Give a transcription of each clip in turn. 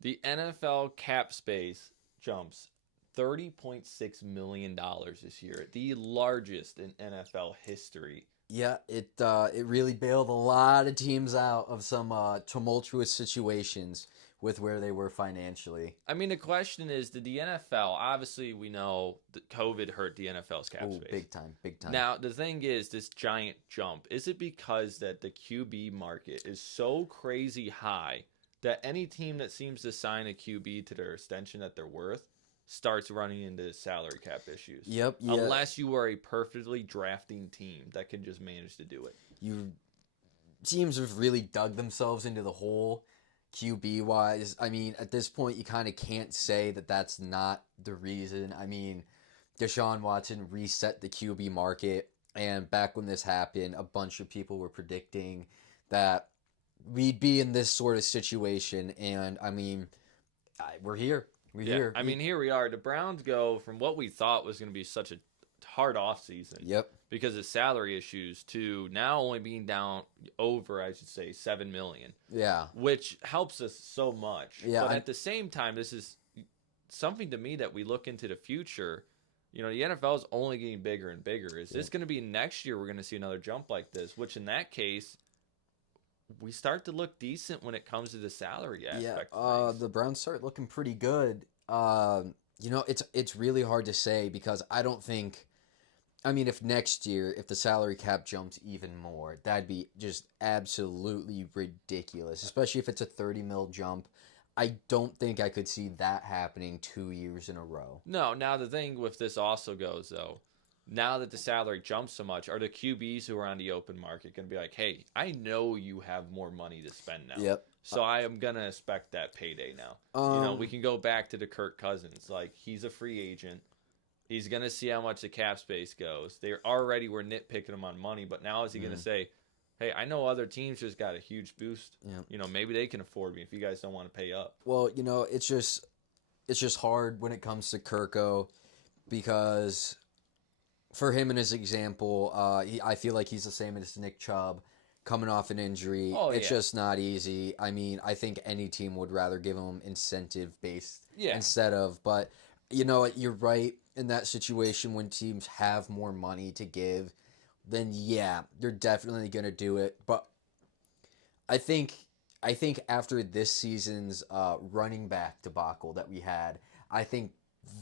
The NFL cap space jumps $30.6 million this year, the largest in NFL history. Yeah, it really bailed a lot of teams out of some tumultuous situations with where they were financially. I mean, the question is, did the NFL? Obviously, we know that COVID hurt the NFL's cap Oh, space. big time, big time. Now, the thing is, this giant jump, is it because that the QB market is so crazy high that any team that seems to sign a QB to their extension that they're worth starts running into salary cap issues? Yep, yeah. Unless you are a perfectly drafting team that can just manage to do it. You teams have really dug themselves into the hole QB wise. I mean, at this point, you kind of can't say that that's not the reason. I mean, Deshaun Watson reset the QB market, and back when this happened, a bunch of people were predicting that we'd be in this sort of situation, and I mean, we're here. We're Yeah, here. I mean, here we are. The Browns go from what we thought was going to be such a hard off season Yep. because of salary issues to now only being down over, I should say, 7 million, Yeah. which helps us so much. Yeah, But at the same time, this is something to me that we look into the future. You know, the NFL is only getting bigger and bigger. Is this going to be next year? We're going to see another jump like this, which in that case, we start to look decent when it comes to the salary aspect. The Browns start looking pretty good. It's really hard to say because I don't think. I mean, if next year, if the salary cap jumps even more, that'd be just absolutely ridiculous. Especially if it's a 30 mil jump. I don't think I could see that happening 2 years in a row. No, now the thing with this also goes though. Now that the salary jumps so much, are the QBs who are on the open market going to be like, "Hey, I know you have more money to spend now, Yep. so I am going to expect that payday now." We can go back to the Kirk Cousins. Like he's a free agent. He's going to see how much the cap space goes. They already were nitpicking him on money, but now is he going to say, "Hey, I know other teams just got a huge boost. Yeah. Maybe they can afford me if you guys don't want to pay up." Well, it's just hard when it comes to Kirko because for him and his example, I feel like he's the same as Nick Chubb coming off an injury. Oh, It's yeah. just not easy. I mean, I think any team would rather give him incentive based Yeah. instead of, but you know what, you're right in that situation when teams have more money to give, then yeah, they're definitely going to do it. But I think I think after this season's running back debacle that we had, I think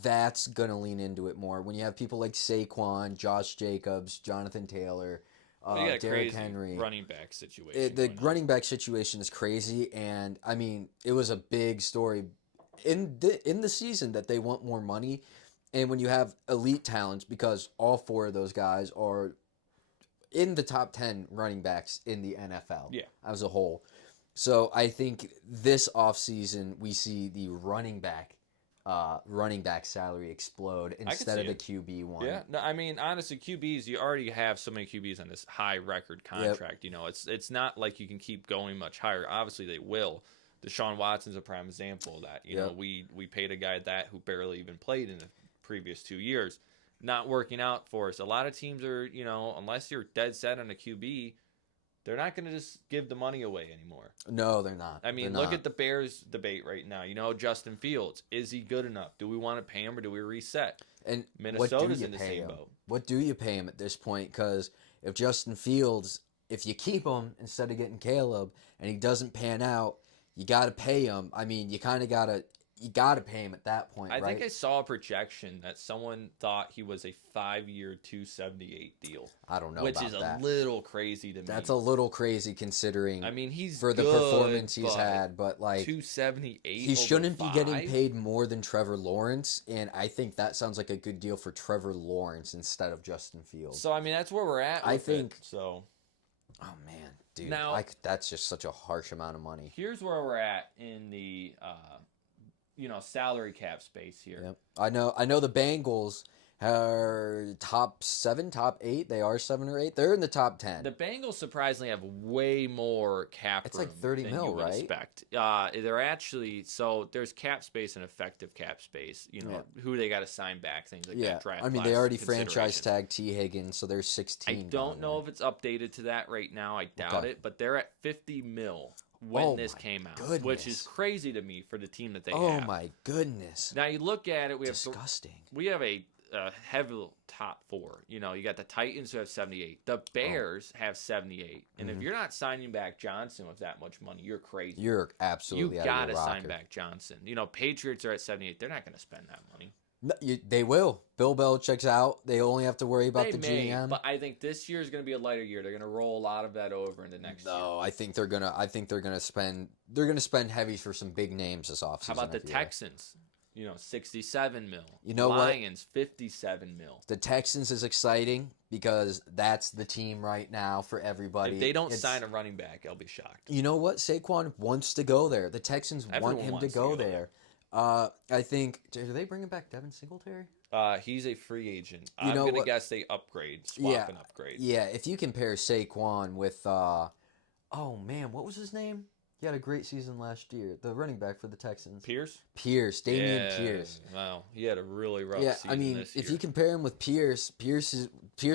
that's gonna lean into it more. When you have people like Saquon, Josh Jacobs, Jonathan Taylor, Well, you got a Derrick crazy Henry, running back situation. the going on. running back situation is crazy, and I mean it was a big story in the season that they want more money, and when you have elite talents, because all four of those guys are in the top 10 running backs in the NFL Yeah. as a whole. So I think this offseason we see the running back salary explode instead see of the it. QB one. Yeah, no, I mean honestly, QBs you already have so many QBs on this high record contract. It's not like you can keep going much higher. Obviously, they will. Deshaun Watson's a prime example of that. Yep. We paid a guy that who barely even played in the previous 2 years, not working out for us. A lot of teams are unless you're dead set on a QB, they're not going to just give the money away anymore. No, they're not. I mean, They're look not. at the Bears debate right now. Justin Fields, is he good enough? Do we want to pay him or do we reset? And Minnesota's in the same boat. What do you pay him at this point? Because if Justin Fields, if you keep him instead of getting Caleb, and he doesn't pan out, you got to pay him. I mean, you gotta pay him at that point, I right? think I saw a projection that someone thought he was a 5-year, 278 deal, I don't know which about is that. a little crazy to me. That's a little crazy considering. I mean, he's for the good, performance he's but had, but like 278. he shouldn't be getting paid. paid more than Trevor Lawrence, and I think that sounds like a good deal for Trevor Lawrence instead of Justin Fields. So I mean, that's where we're at. I with think- it. So. Oh man, dude, Now- that's just such a harsh amount of money. Here's where we're at in the salary cap space here. Yep. I know the Bengals are top 7, top 8. They are 7 or 8. They're in the top 10. The Bengals surprisingly have way more cap It's room like 30 than mil, you would right? expect. They're actually there's cap space and effective cap space. Who they got to sign back, things like Yeah, that. Draft I mean class they already franchise considerations. tagged T Higgins, so there's I 16. don't know if it's updated to that right now. I doubt Okay. it, but they're at 50 mil when Oh this my came out, goodness. which is crazy to me for the team that they Oh have. my goodness. Now you look at it, Disgusting. we have a heavy top four. You know, you got the Titans who have 78. The Bears have 78. And if you're not signing back Johnson with that much money, you're crazy. You're absolutely You out got of to your sign rocker. back Johnson. You know, Patriots are at 78. They're not going to spend that money. No, they will. Bill Belichick's out. They only have to worry about They the may, GM. but I think this year is going to be a lighter year. They're going to roll a lot of that over into next year. No, I think they're gonna spend heavy for some big names this offseason. How about the I feel. Texans? You know, 67 mil. You know what? Lions, 57 mil. The Texans is exciting because that's the team right now for everybody. If they don't It's- sign a running back, I'll be shocked. You know what? Saquon wants to go there. The Texans Everyone want him to wants go there. I think. Are they bringing back Devin Singletary? He's a free agent. You I'm know going to what? guess they swap and upgrade. Yeah, if you compare Saquon with, oh man, what was his name? He had a great season last year. The running back for the Texans. Pierce? Damian Pierce. Wow, he had a really rough Yeah, season I mean, this if year. you compare him with Pierce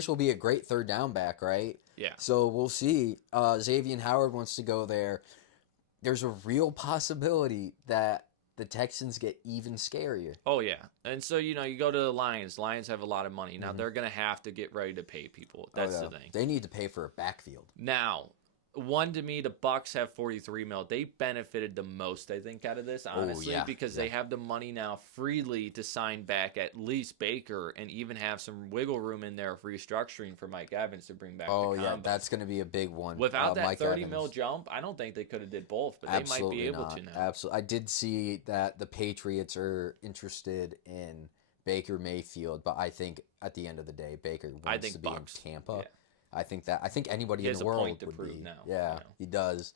will be a great third down back, right? Yeah. So we'll see. Xavier Howard wants to go there. There's a real possibility that the Texans get even scarier. Oh, yeah. And so, you know, you go to the Lions. Lions have a lot of money. Now, they're going to have to get ready to pay people. That's the thing. They need to pay for a backfield. Now, one to me, the Bucks have 43 mil. They benefited the most, I think, out of this, honestly, because they have the money now freely to sign back at least Baker and even have some wiggle room in there of restructuring for Mike Evans to bring back Oh, the yeah, combo. that's going to be a big one. Without that Mike 30 Evans. mil jump, I don't think they could have did both, but Absolutely they might be able not. to now. Absolutely. I did see that the Patriots are interested in Baker Mayfield, but I think at the end of the day, Baker wants to be Bucks. in Tampa. Yeah. I think anybody He in has the a world point to would prove be. now, Yeah, you know. he does.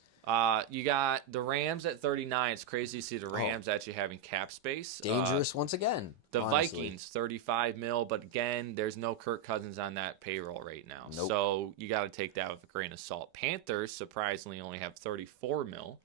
You got the Rams at 39. It's crazy to see the Rams actually having cap space. Dangerous once again. The honestly. Vikings, 35 mil, but again, there's no Kirk Cousins on that payroll right now. Nope. So you got to take that with a grain of salt. Panthers, surprisingly, only have 34 mil,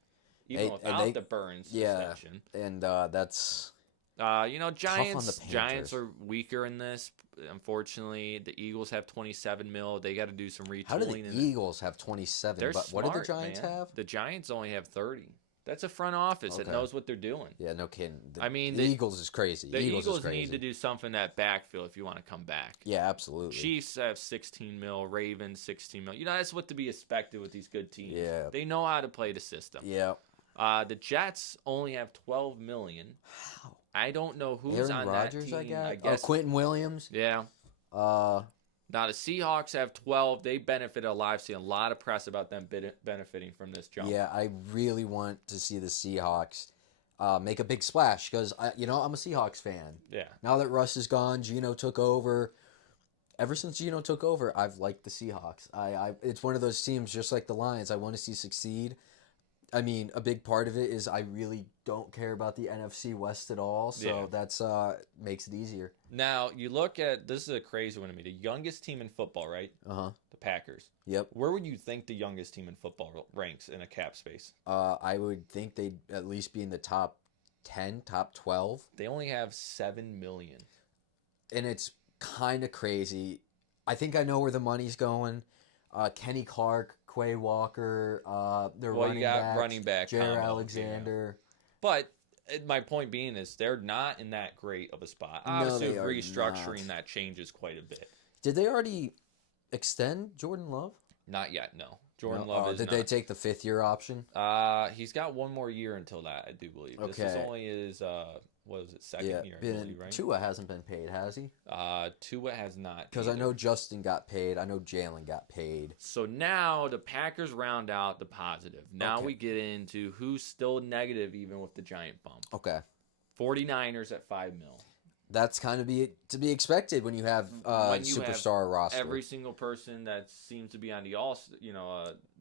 even without the Burns suspension. And that's You know, on the Giants Panthers. are weaker in this. Unfortunately, the Eagles have 27 mil. They got to do some retooling. how do the in it. Eagles have 27? They're But what do the smart, Giants man. have? The Giants only have 30. That's a front office that Okay. knows what they're doing. Yeah, no kidding. I mean, the the- Eagles is crazy. The Eagles is Eagles crazy. need to do something in that backfield if you want to come back. Yeah, absolutely. Chiefs have 16 mil, Ravens 16 mil. You know, that's what to be expected with these good teams. Yeah. They know how to play the system. Yeah. The Jets only have 12 million. How? I don't know who's Aaron on Rodgers, that team. I I guess. Quentin Williams. Yeah. Now the Seahawks have 12. They benefit a lot. I've seen a lot of press about them benefiting from this jump. Yeah, I really want to see the Seahawks make a big splash because I'm a Seahawks fan. Yeah. Now that Russ is gone, Geno took over. Ever since Geno took over, I've liked the Seahawks. It's one of those teams just like the Lions. I want to see succeed. I mean, a big part of it is I really don't care about the NFC West at all, so Yeah. that's makes it easier. Now you look at this is a crazy one to me. The youngest team in football, right? The Packers. Yep. Where would you think the youngest team in football ranks in a cap space? I would think they'd at least be in the top 10, top 12. They only have 7 million. And it's kind of crazy. I think I know where the money's going. Kenny Clark, Quay Walker, their Well, running you got backs, running back Jair combo, Alexander. But my point being is they're not in that great of a spot. No, Obviously, they are restructuring not. that changes quite a bit. Did they already extend Jordan Love? Not yet, no. Jordan No? Love is Did not. they take the 5th-year option? He's got one more year until that, I do believe. This is Okay. only his what is it, second year, I believe, right? Tua hasn't been paid, has he? Tua has not. Because I either. know Justin got paid. I know Jalen got paid. So now the Packers round out the positive. Now Okay. we get into who's still negative even with the giant bump. Okay. 49ers at 5 mil. That's kind of to be expected when you have When you have superstar roster. Every single person that seems to be on the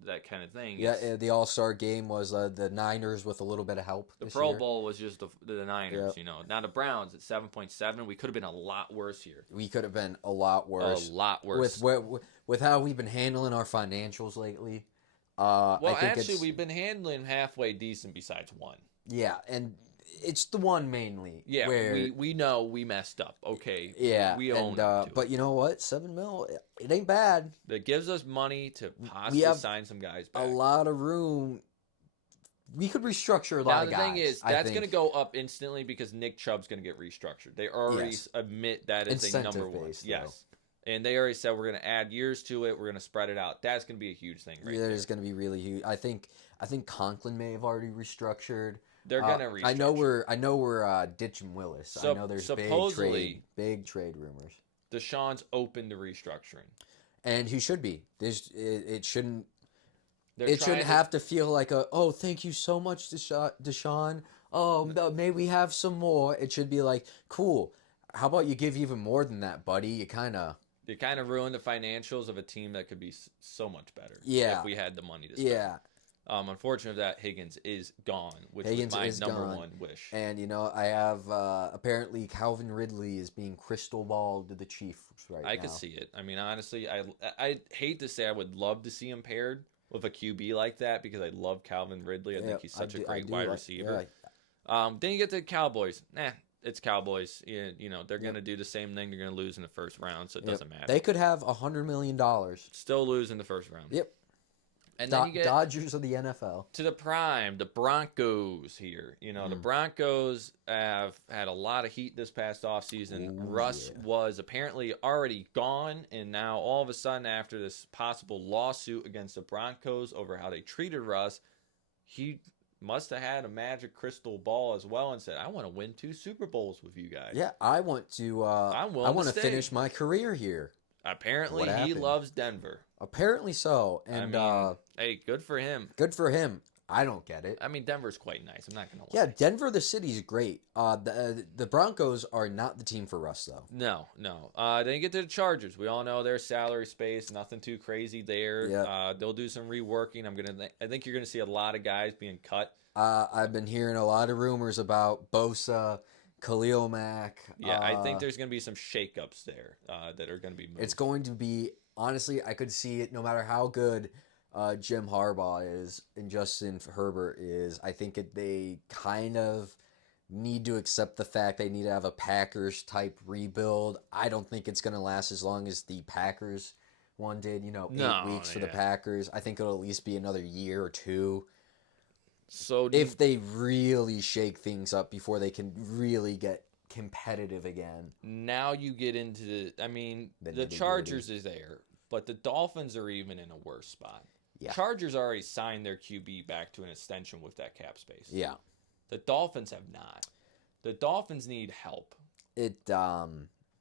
that kind of thing. Yeah, the All-Star game was the Niners with a little bit of help. The this Pro year. Bowl was just the Niners, Yep. Now the Browns at 7.7. We could have been a lot worse here. We could have been a lot worse. A lot worse. With how we've been handling our financials lately. Well, I think actually, it's, we've been handling halfway decent besides one. yeah, and it's the one mainly. Yeah, where, we know we messed up. Okay. yeah, We own and, it. Too. but you know what? 7 mil, it ain't bad. That gives us money to possibly have sign some guys A back. lot of room we could restructure a lot Now of the guys. thing is, I that's think. going to go up instantly because Nick Chubb's going to get restructured. They already Yes. admit that is a number one. Incentive-based, though. Yes, and they already said we're going to add years to it. We're going to spread it out. That's going to be a huge thing, right There's there. going to be really huge. I think Conklin may have already restructured. They're going to restructure. I know we're ditching Willis. I know there's supposedly big trade rumors, Deshaun's open to restructuring. and he should be. It shouldn't. They're It trying shouldn't have to feel like thank you so much, Deshaun. Oh, may we have some more? It should be like, cool. How about you give even more than that, buddy? You kind of ruined the financials of a team that could be so much better. Yeah. If we had the money to spend. yeah. Unfortunately, that Higgins is gone, which Higgins was is my number gone. one wish. And I have apparently Calvin Ridley is being crystal balled to the Chiefs right now. I could see it. I mean, honestly, I hate to say I would love to see him paired with a QB like that because I love Calvin Ridley. I think he's such a great wide receiver. Yeah. Then you get the Cowboys. It's Cowboys. They're going to do the same thing. They're going to lose in the first round, so it doesn't matter. They could have $100 million. Still lose in the first round. Yep. And then you get Dodgers of the NFL. to the prime, the Broncos here. The Broncos have had a lot of heat this past offseason. Russ was apparently already gone, and now all of a sudden, after this possible lawsuit against the Broncos over how they treated Russ, he must have had a magic crystal ball as well and said, I want to win 2 Super Bowls with you guys. Yeah, I want to I want to finish my career here. Apparently, he loves Denver. Apparently so. And hey, good for him. Good for him. I don't get it. I mean, Denver's quite nice. I'm not going to lie. Yeah, Denver, the city's great. The Broncos are not the team for Russ, though. No. Then you get to the Chargers. We all know their salary space. Nothing too crazy there. Yep. They'll do some reworking. I think you're going to see a lot of guys being cut. I've been hearing a lot of rumors about Bosa, Khalil Mack. Yeah, I think there's going to be some shakeups there that are going to be moved. It's going to be, honestly, I could see it no matter how good Jim Harbaugh is and Justin Herbert is. I think they kind of need to accept the fact they need to have a Packers type rebuild. I don't think it's going to last as long as the Packers one did. 8 weeks for the Packers. I think it'll at least be another year or 2. So if they really shake things up before they can really get competitive again. Now you get into the Chargers is there, but the Dolphins are even in a worse spot. Yeah. Chargers already signed their QB back to an extension with that cap space. Yeah. The Dolphins have not. The Dolphins need help.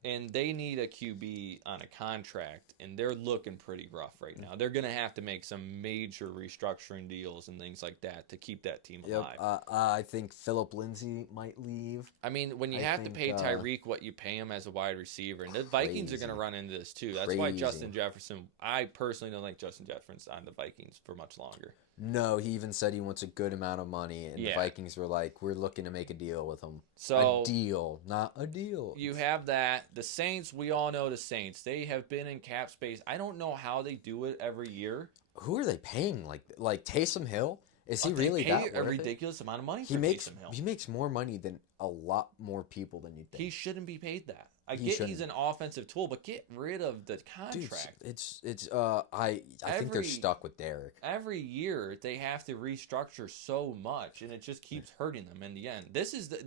And they need a QB on a contract, and they're looking pretty rough right now. They're going to have to make some major restructuring deals and things like that to keep that team alive. I think Philip Lindsay might leave. I mean, when you have to pay Tyreek what you pay him as a wide receiver, and the Vikings are going to run into this too. That's why Justin Jefferson, I personally don't like Justin Jefferson on the Vikings for much longer. No, he even said he wants a good amount of money, and the Vikings were like, we're looking to make a deal with him. So a deal, not a deal. You have that. The Saints, we all know the Saints. They have been in cap space. I don't know how they do it every year. Who are they paying? Like Taysom Hill? Is he really that worth a ridiculous amount of money for Taysom Hill? He makes more money than a lot more people than you think. He shouldn't be paid that. I get he's an offensive tool, but get rid of the contract. Dude, I think they're stuck with Derek. Every year they have to restructure so much, and it just keeps hurting them in the end.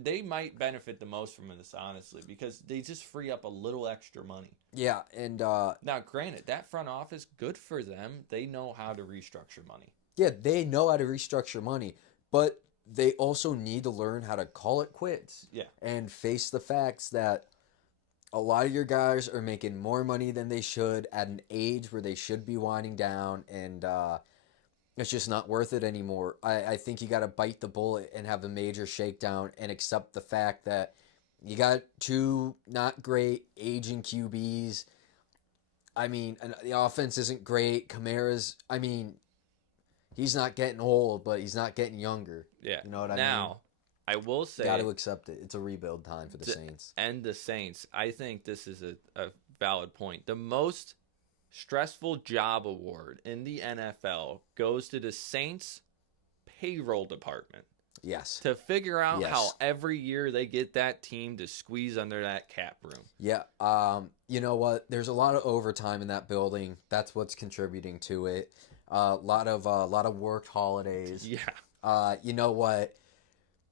They might benefit the most from this, honestly, because they just free up a little extra money. Yeah, and now granted, that front office, good for them. They know how to restructure money. Yeah, they know how to restructure money, but they also need to learn how to call it quits. Yeah, and face the facts that a lot of your guys are making more money than they should at an age where they should be winding down, and it's just not worth it anymore. I think you got to bite the bullet and have a major shakedown and accept the fact that you got 2 not great aging QBs. I mean, the offense isn't great. Kamara's, he's not getting old, but he's not getting younger. Yeah. You know what I mean? Now, I will say... Got to accept it. It's a rebuild time for the Saints. And the Saints. I think this is a valid point. The most stressful job award in the NFL goes to the Saints payroll department. Yes. To figure out how every year they get that team to squeeze under that cap room. Yeah. You know what? There's a lot of overtime in that building. That's what's contributing to it. A lot of worked holidays. Yeah. You know what?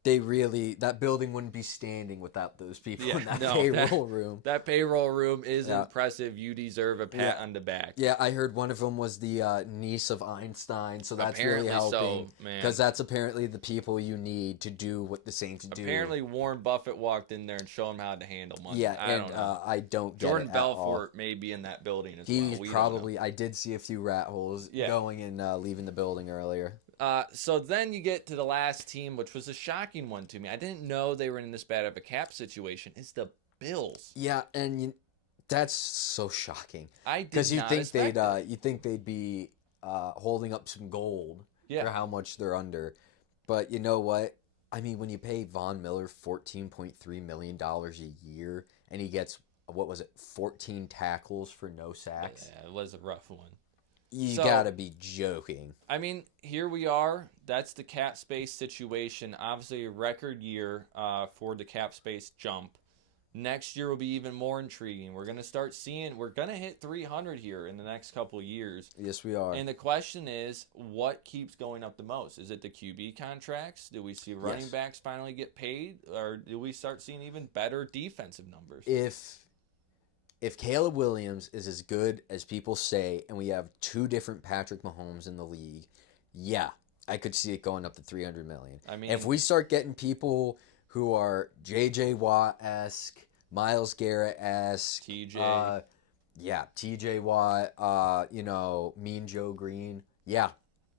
That building wouldn't be standing without those people in that payroll room. That payroll room is Yeah. impressive. You deserve a pat on the back. Yeah, I heard one of them was the niece of Einstein, so that's Apparently really helping. so, man. Because that's apparently the people you need to do what the Saints do. Apparently, Warren Buffett walked in there and showed him how to handle money. Yeah, I don't know. I don't get Jordan it at all. Belfort may be in that building as well. He's We don't probably. I did see a few rat holes going and leaving the building earlier. So then you get to the last team, which was a shocking one to me. I didn't know they were in this bad of a cap situation. It's the Bills. Yeah, and that's so shocking. I did because not expect it. you think they'd be holding up some gold for how much they're under, but you know what? I mean, when you pay Von Miller $14.3 million a year, and he gets 14 tackles for no sacks. Yeah, it was a rough one. You gotta be joking. I mean, here we are. That's the cap space situation. Obviously, a record year for the cap space jump. Next year will be even more intriguing. We're going to start seeing, we're going to hit 300 here in the next couple of years. Yes, we are. And the question is, what keeps going up the most? Is it the QB contracts? Do we see running backs finally get paid? Or do we start seeing even better defensive numbers? If Caleb Williams is as good as people say, and we have two different Patrick Mahomes in the league, yeah, I could see it going up to $300 million. I mean, if we start getting people who are J.J. Watt-esque, Myles Garrett-esque, TJ, T.J. Watt, Mean Joe Green,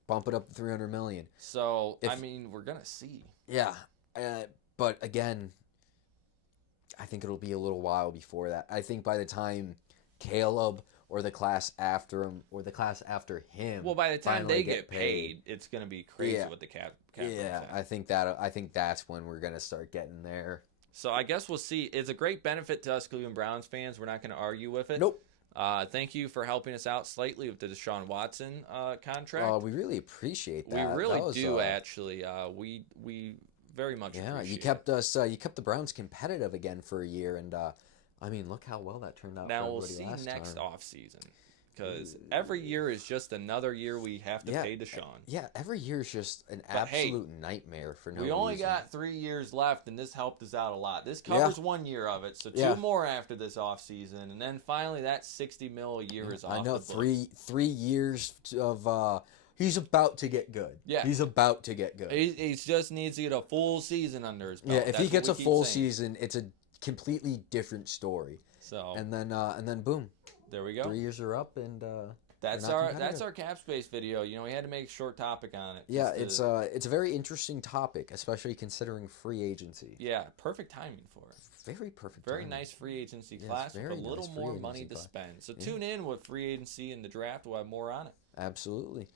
bump it up to $300 million. So, I mean, we're gonna see. Yeah, but again, I think it'll be a little while before that. I think by the time Caleb or the class after him or the class after him, well, by the time they get paid, it's going to be crazy with the cap. I think that's when we're going to start getting there. So I guess we'll see. It's a great benefit to us Cleveland Browns fans. We're not going to argue with it. Nope. Thank you for helping us out slightly with the Deshaun Watson contract. We really appreciate that. We really do, actually. We very much appreciate you kept us. You kept the Browns competitive again for a year, and I mean, look how well that turned out. Now for we'll see last next time. offseason, because every year is just another year we have to pay Deshaun. Yeah, every year is just an absolute nightmare for no reason. We only got 3 years left, and this helped us out a lot. This covers 1 year of it, so 2 more after this offseason, and then finally that $60 million a year is off. I know, the books. 3 years of. He's about to get good. Yeah. He's about to get good. He just needs to get a full season under his belt. Yeah, if he gets a full season, it's a completely different story. So and then boom. There we go. 3 years are up, and that's our cap space video. You know, we had to make a short topic on it. Yeah, it's a very interesting topic, especially considering free agency. Yeah, perfect timing for it. Very perfect. Very timing. nice free agency class with a little more money to spend. So tune in with free agency and the draft. We'll have more on it. Absolutely.